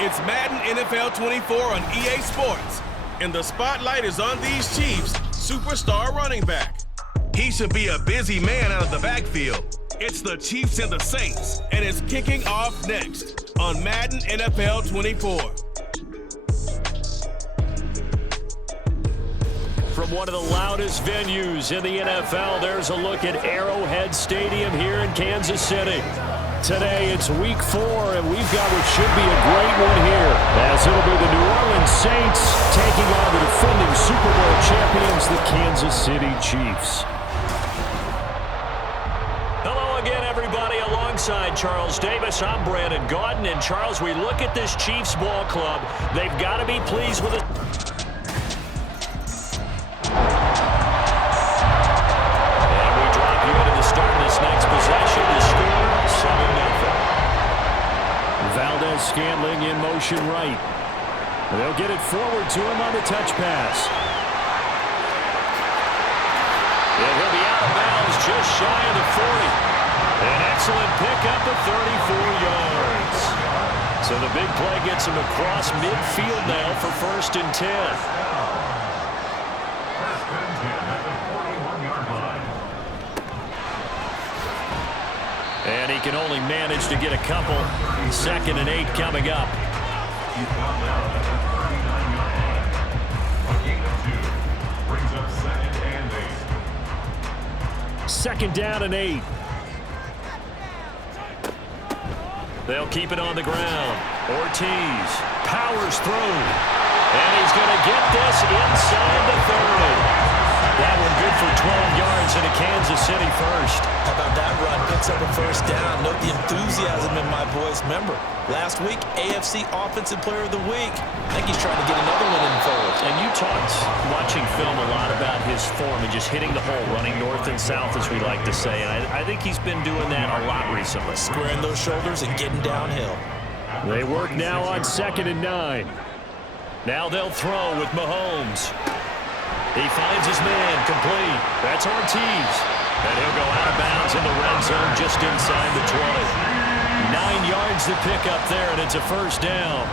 It's Madden NFL 24 on EA Sports, and the spotlight is on these Chiefs' superstar running back. He should be a busy man out of the backfield. It's the Chiefs and the Saints, and it's kicking off next on Madden NFL 24. From one of the loudest venues in the NFL, there's a look at Arrowhead Stadium here in Kansas City. Today, it's week 4, and we've got what should be a great one here, as it'll be the New Orleans Saints taking on the defending Super Bowl champions, the Kansas City Chiefs. Hello again, everybody. Alongside Charles Davis, I'm Brandon Gaudin. And Charles, we look at this Chiefs ball club. They've got to be pleased with it. And we drop you into the start of this next possession. The score, 7-0. Valdez-Scantling in motion right. They'll get it forward to him on the touch pass. And he'll be out of bounds just shy of the 40. An excellent pickup of 34 yards. So the big play gets him across midfield now for 1st and 10. And he can only manage to get a couple. 2nd and 8 coming up. Second down and 8. They'll keep it on the ground. Ortiz powers through. And he's going to get this inside the 30. That one good for 12 yards into Kansas City first. How about that run? Picks up a 1st down. Note the enthusiasm in my voice. Remember, last week, AFC Offensive Player of the Week. I think he's trying to get another one in the fold. And you talked, watching film, a lot about his form and just hitting the hole, running north and south, as we like to say. And I think he's been doing that a lot recently. Squaring those shoulders and getting downhill. They work now on 2nd and 9. Now they'll throw with Mahomes. He finds his man, complete. That's Ortiz. And he'll go out of bounds in the red zone just inside the 20. 9 yards to pick up there, and it's a 1st down.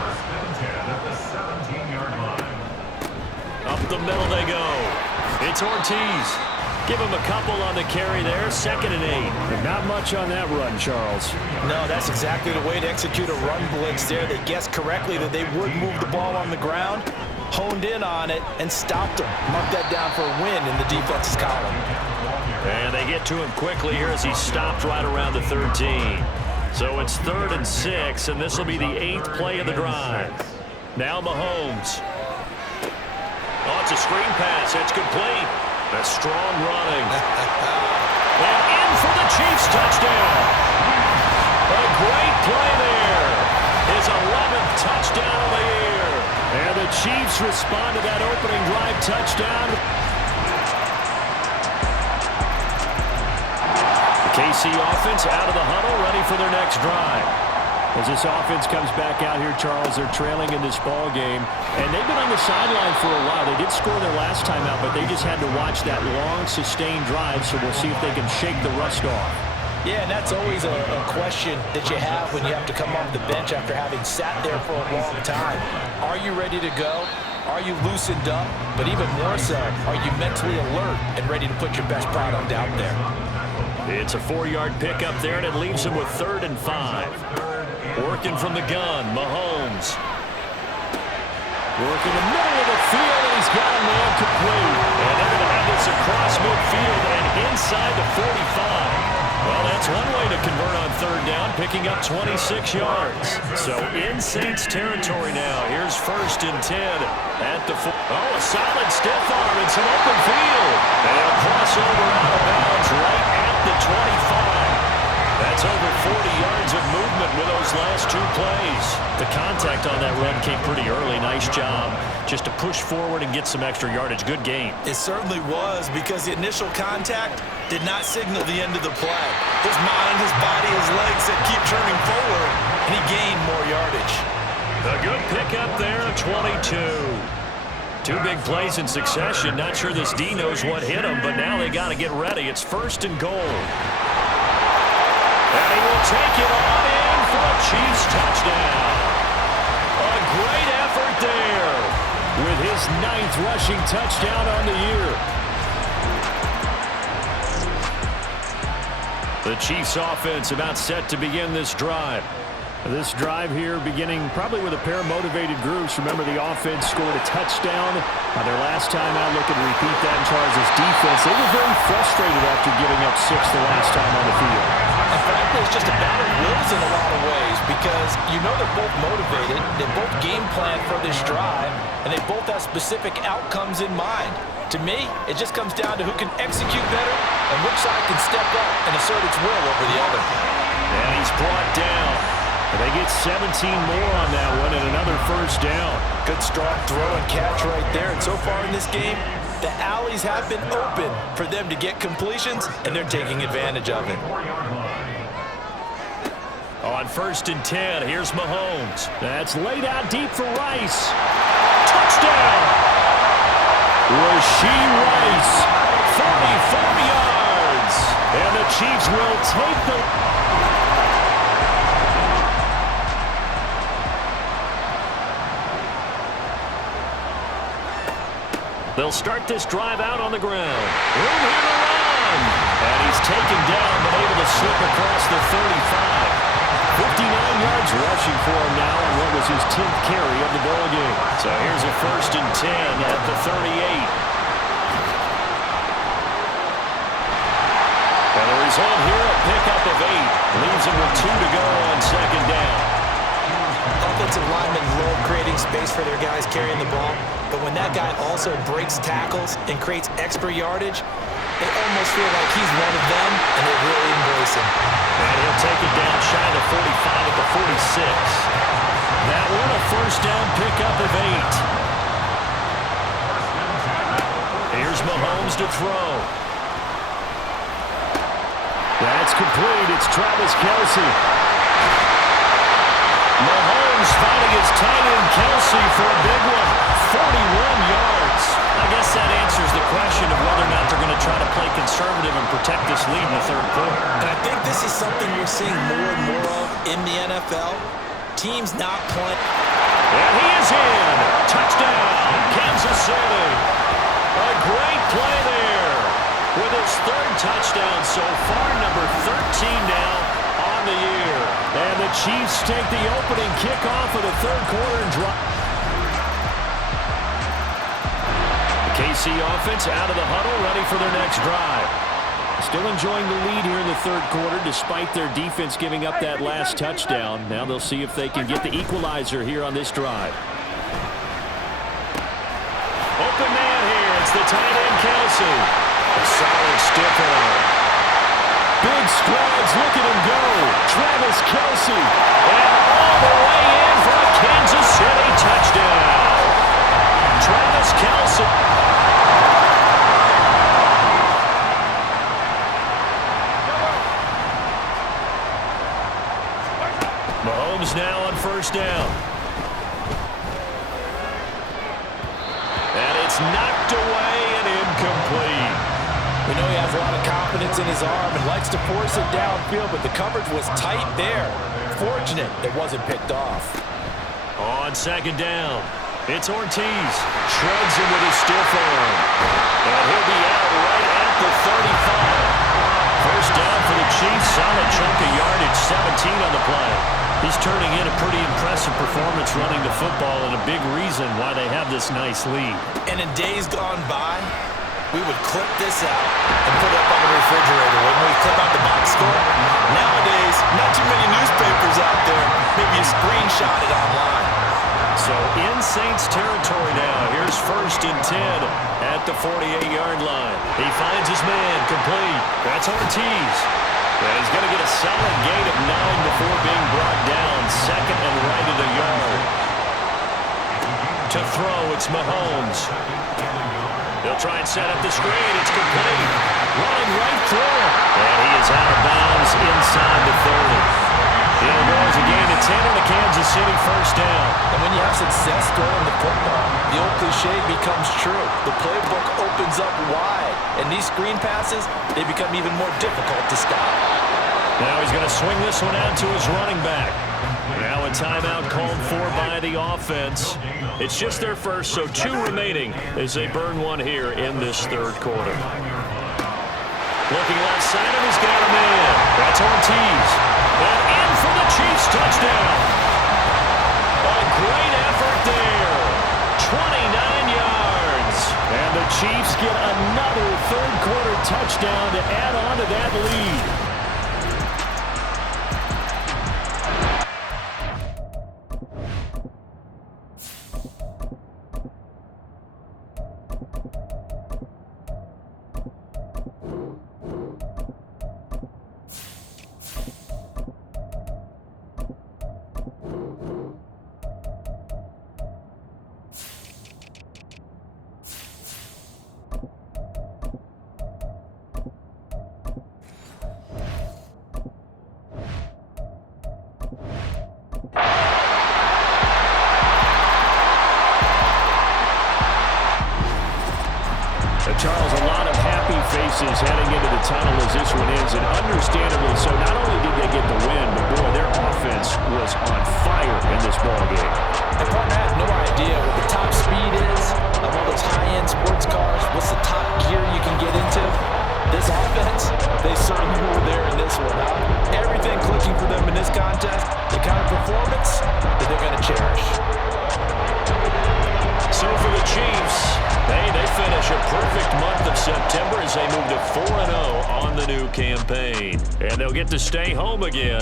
Up the middle they go. It's Ortiz. Give him a couple on the carry there. 2nd and 8. Not much on that run, Charles. No, that's exactly the way to execute a run blitz there. They guessed correctly that they would move the ball on the ground, honed in on it, and stopped him. Mark that down for a win in the defense's column. And they get to him quickly here as he stopped right around the 13. So it's 3rd and 6, and this will be the 8th play of the drive. Now Mahomes. Oh, it's a screen pass. It's complete. That's strong running. And in for the Chiefs touchdown. A great play there. His 11th touchdown of the year. And the Chiefs respond to that opening drive touchdown. The KC offense out of the huddle, ready for their next drive. As this offense comes back out here, Charles, they're trailing in this ball game. And they've been on the sideline for a while. They did score their last time out, but they just had to watch that long, sustained drive, so we'll see if they can shake the rust off. Yeah, and that's always a question that you have when you have to come off the bench after having sat there for a long time. Are you ready to go? Are you loosened up? But even more so, are you mentally alert and ready to put your best product out there? It's a 4-yard pickup there, and it leaves him with 3rd and 5. Working from the gun, Mahomes. Working the middle of the field, and he's got a man complete. And they're going to have this across midfield and inside the 45. Well, that's one way to convert on 3rd down, picking up 26 yards. So in Saints territory now. Here's 1st and 10 at the 4. Oh, a solid stiff arm and some open field. And a crossover out of bounds right at the 25. That's over 40 yards of movement with those last 2 plays. The contact on that run came pretty early. Nice job just to push forward and get some extra yardage. Good game. It certainly was, because the initial contact did not signal the end of the play. His mind, his body, his legs said keep turning forward, and he gained more yardage. A good pickup there of 22. 2 big plays in succession. Not sure this D knows what hit him, but now they got to get ready. It's 1st and goal. And he will take it on in for a Chiefs touchdown. A his 9th rushing touchdown on the year. The Chiefs offense about set to begin this drive. This drive here beginning probably with a pair of motivated groups. Remember, the offense scored a touchdown on their last time out. Looking to repeat that in Charles' defense. They were very frustrated after giving up 6 the last time on the field. And frankly, it's just a battle of wills in a lot of ways because you know they're both motivated. They both game plan for this drive, and they both have specific outcomes in mind. To me, it just comes down to who can execute better and which side can step up and assert its will over the other. And he's brought down. They get 17 more on that one and another first down. Good strong throw and catch right there. And so far in this game, the alleys have been open for them to get completions, and they're taking advantage of it. On 1st and 10, here's Mahomes. That's laid out deep for Rice. Touchdown! Rashee Rice, 44 yards. And the Chiefs will take the... They'll start this drive out on the ground. Room here to run. And he's taken down, but able to slip across the 35. 59 yards rushing for him now on what was his 10th carry of the ball game. So here's a 1st and 10 at the 38. And the result here, a pickup of 8. Leaves him with 2 to go on 2nd down. Offensive linemen love creating space for their guys carrying the ball, but when that guy also breaks tackles and creates extra yardage, they almost feel like he's one of them, and they really embrace him. And he'll take it down shy of the 45 at the 46. That one a 1st down pickup of 8. Here's Mahomes to throw. That's complete. It's Travis Kelce. Mahomes finding his tight end Kelce for a big one. 41 yards. I guess that answers the question of whether or not they're going to try to play conservative and protect this lead in the 3rd quarter. And I think this is something we're seeing more and more of in the NFL. Teams not playing. And he is in. Touchdown, Kansas City. A great play there with his 3rd touchdown so far, number 13 now on the year. And the Chiefs take the opening kickoff of the 3rd quarter and drop. The KC offense out of the huddle, ready for their next drive. Still enjoying the lead here in the 3rd quarter despite their defense giving up that last touchdown. Now they'll see if they can get the equalizer here on this drive. Open man here. It's the tight end Kelce. A solid stiff arm. Big strides, look at him go. Travis Kelce. And all the way in for a Kansas City touchdown. Travis Kelce. Mahomes now on 1st down. And it's knocked away and incomplete. We know he has a lot of confidence in his arm and likes to force it downfield, but the coverage was tight there. Fortunate it wasn't picked off. On 2nd down, it's Ortiz. Shreds him with his stiff arm. And he'll be out right at the 35. 1st down for the Chiefs. Solid chunk of yardage, 17 on the play. He's turning in a pretty impressive performance running the football and a big reason why they have this nice lead. And in days gone by, we would clip this out and put it up on the refrigerator when we clip out the box score. Nowadays, not too many newspapers out there. Maybe you screenshot it online. So in Saints territory now. Here's 1st and 10 at the 48-yard line. He finds his man complete. That's Ortiz. And he's going to get a solid gain of 9 before being brought down. 2nd and right at a yard. To throw, it's Mahomes. They'll try and set up the screen. It's complete. Running right through. And he is out of bounds inside the 30. It'll go as a gain of 10 on the Kansas City 1st down. And when you have success throwing the football, the old cliche becomes true. The playbook opens up wide. And these screen passes, they become even more difficult to stop. Now he's going to swing this one out to his running back. Now a timeout called for by the offense. It's just their first, so 2 remaining as they burn one here in this third quarter. Looking left side, and he's got a man. That's Ortiz. And in for the Chiefs touchdown. A great effort there. 29 yards. And the Chiefs get another third quarter touchdown to add on to that lead. Charles, a lot of happy faces heading into the tunnel as this one ends, and understandably so. Not only did they get the win, but boy, their offense was on fire in this ballgame. And partner, I have no idea what the top speed is of all those high-end sports cars. What's the top gear you can get into? This offense, they certainly were there in this one. Everything clicking for them in this contest, the kind of performance that they're going to cherish. So for the Chiefs, they finish a perfect month of September as they move to 4-0 on the new campaign. And they'll get to stay home again